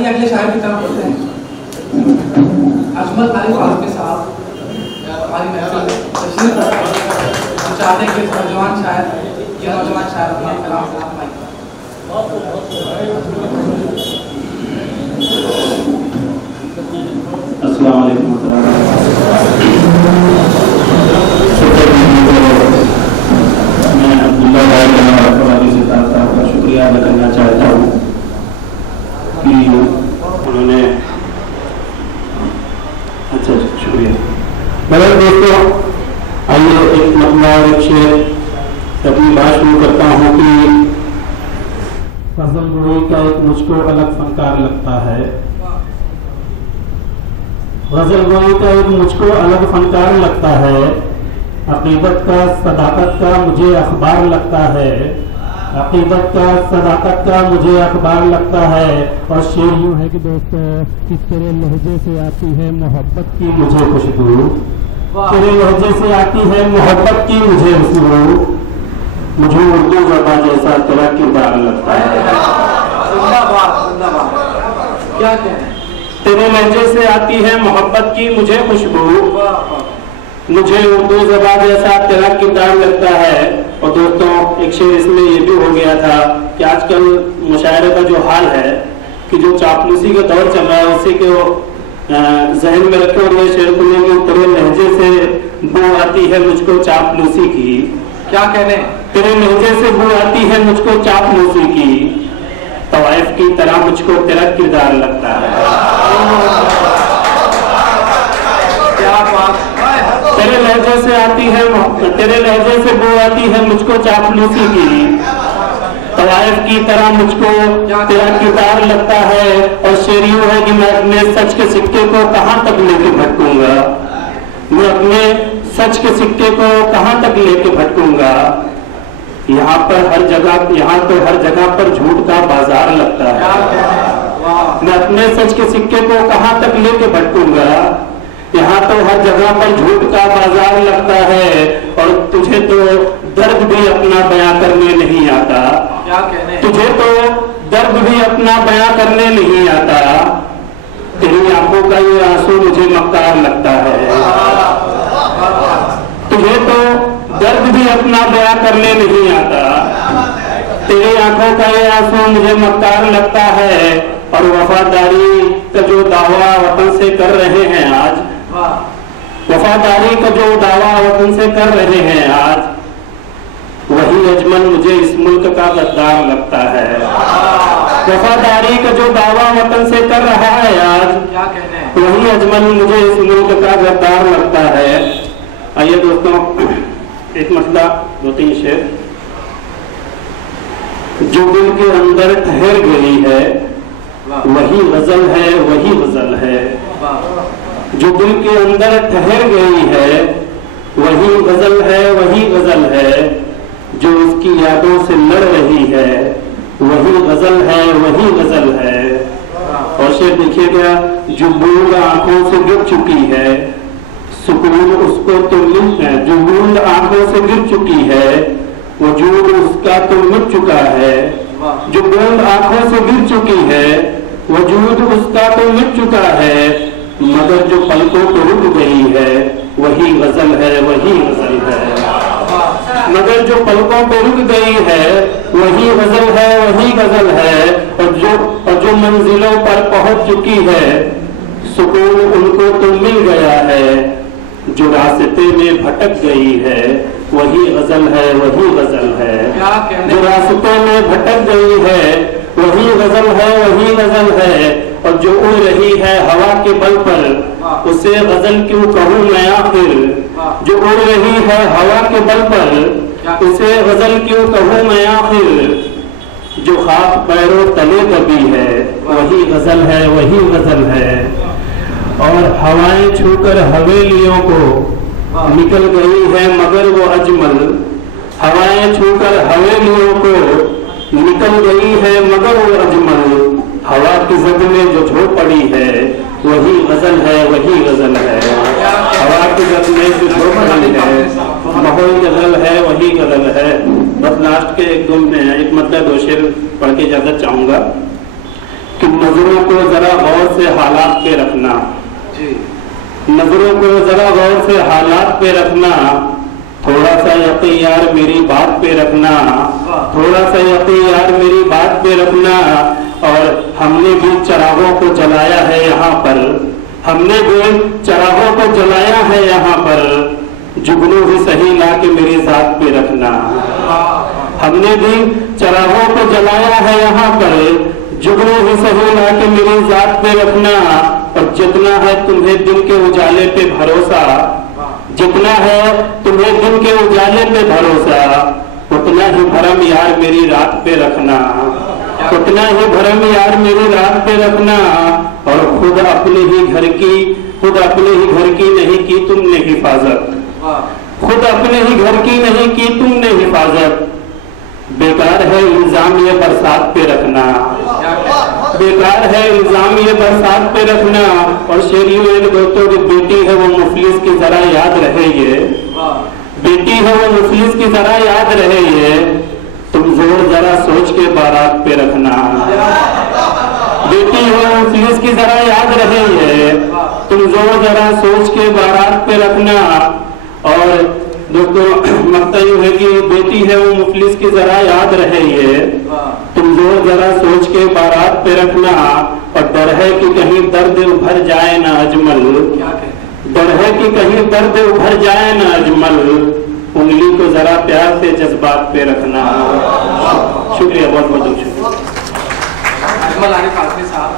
आइए अगले शायर की तरफ बढ़ते हैं। अजमल अली फारूकी साहब हमारी महफिल में तशरीफ रखते हैं। हम चाहते हैं कि इस नौजवान शायर अपना कलाम फरमाएं। अस्सलाम वालेकुम। मैं अब्दुल्ला भाई से साहब का शुक्रिया अदा करना चाहता हूँ कि उन्होंने अच्छा शुक्रिया। मगर दोस्तों आइए एक मतलब एक शेर अपनी बात शुरू करता हूँ कि फजल गोई का एक मुझको अलग फनकार लगता है। गजल गोई का एक मुझको अलग फनकार लगता है। अकीदत का सदाकत का मुझे अखबार लगता है। अकीदत का सदाकत का मुझे अखबार लगता है। और शेर यूं है कि दोस्तों कि तेरे लहजे से आती है मोहब्बत की मुझे खुशबू। तेरे लहजे से आती है मोहब्बत की मुझे खुशबू। मुझे उर्दू ज़बान जैसा तेरा किरदार लगता है। क्या कहें? तेरे लहजे से आती है मोहब्बत की मुझे खुशबू। मुझे उर्दू ज़बान जैसा तेरा किरदार लगता है। और दोस्तों एक शेर इसमें ये भी हो गया था कि आजकल मुशायरे का जो हाल है कि जो चापलूसी का दौर चल रहा है उसी को जहन में रखे और ये शेर को लेंगे। तेरे लहजे से बू आती है मुझको चापलूसी की। क्या कहने? तेरे लहजे से बू आती है मुझको चापलूसी की। तवाइफ की तरह मुझको तेरा किरदार लगता है। क्या बात! तेरे लहजे से आती है तेरे लहजे से बू आती है मुझको चापलूसी की। तवाइफ की तरह मुझको तेरा किरदार लगता है। और शेर यूं है कि मैं अपने सच के सिक्के को कहां तक लेके भटकूंगा। मैं अपने सच के सिक्के को कहां तक लेके भटकूंगा। यहाँ तो हर जगह पर झूठ का बाजार लगता है। मैं अपने सच के सिक्के को कहां तक लेके भटकूंगा। यहाँ तो हर जगह पर झूठ का बाजार लगता है। और तुझे तो दर्द भी अपना बयां करने नहीं आता। क्या कहने? तुझे तो दर्द भी अपना बयां करने नहीं आता। तेरी आंखों का ये आंसू मुझे मक्कार लगता है। तुझे तो दर्द भी अपना बयां करने नहीं आता। तेरी आंखों का ये आंसू मुझे मक्कार लगता है। और वफादारी का जो दावा वतन से कर रहे हैं आज, वफादारी का जो दावा वतन से कर रहे हैं आज, वही अजमल मुझे इस मुल्क का गद्दार लगता है। वफादारी का जो दावा वतन से कर रहा है आज, क्या कहने? वही अजमल मुझे इस मुल्क का गद्दार लगता है। आइए दोस्तों एक मसला 2-3 शेर। जो दिल के अंदर ठहर गई है वही गजल है, वही गजल है। जो दिल के अंदर ठहर गई है वही गजल है, वही गजल है। जो उसकी यादों से लड़ रही है वही गजल है, वही गजल है। और शेर देखिएगा, जो बूंद आंखों से गिर चुकी है सुकून उसको तो जो बूंद आंखों से गिर चुकी है वजूद उसका तो मिट चुका है। जो बूंद आंखों से गिर चुकी है वजूद उसका तो मिट चुका है। मगर जो पलकों पे रुक गई है वही गजल है, वही गजल है। मगर जो पलकों पे रुक गई है वही गजल है, वही गजल है। और जो मंजिलों पर पहुंच चुकी है सुकून उनको तो मिल गया है। जो रास्ते में भटक गई है वही गजल है, वही गजल है। जो रास्ते में भटक गई है वही गजल है, वही गजल है। और जो उड़ रही है हवा के बल पर उसे गजल क्यों कहूँ मैं आखिर। जो उड़ रही है हवा के बल पर उसे गजल क्यों कहूँ मैं आखिर। जो खाक पैरों तले दबी है वही गजल है, वही गजल है। और हवाएं छूकर हवेलियों को निकल गई है मगर वो अजमल। हवाएं छूकर हवेलियों को निकल गई है मगर वो अजमल। हवा की जद में जो झो पड़ी है वही गजल है, वही गजल है। हवा की जद में जो झो पड़ी है वही गजल है, वही गजल है। बस लास्ट के एक मतलब 2 शेर पढ़ के इजाजत चाहूंगा कि नजरों को जरा गौर से हालात पे रखना, जी, नजरों को जरा गौर से हालात पे रखना, थोड़ा सा यकीन यार मेरी बात पे रखना, थोड़ा सा यकीन यार मेरी बात पे रखना। और हमने भी चरागों को जलाया है यहाँ पर, हमने भी चरागों को जलाया है यहाँ पर, जुगनू भी सही ला के मेरी जात पे रखना। हमने भी चरागों को जलाया है यहाँ पर, जुगनू भी सही ला के मेरी जात पे रखना। और जितना है तुम्हें दिन के उजाले पे भरोसा, जितना है तुम्हें दिन के उजाले पे भरोसा, उतना ही भरम यार मेरी रात पे रखना, उतना ही भरम यार मेरी रात पे रखना। और खुद अपने ही घर की नहीं की तुमने हिफाजत, खुद अपने ही घर की नहीं की तुमने हिफाजत। बेकार है इल्जाम ये बरसात पे रखना, बेकार है इल्जाम ये बरसात पे रखना। और शेरियों इन दोस्तों की बेटी है वो मुफलिस की जरा याद रहे ये, बेटी है वो मुफलिस की जरा याद रहे ये। तुम जोर जरा सोच के बारात पे रखना, बेटी है वो मुफलिस की जरा याद रहे ये। तुम जोर जरा सोच के बारात पे रखना। और दोस्तों मकता यूं है कि बेटी है वो मुफलिस की जरा याद रहे ये, तुम जोर जरा सोच के बारात पे रखना। और डर है कि कहीं दर्द उभर जाए ना अजमल, डर है कि कहीं दर्द उभर जाए ना अजमल, उंगली को जरा प्यार से जज्बात पे रखना। शुक्रिया, बहुत बहुत शुक्रिया। अजमल आरिफ आजमी साहब।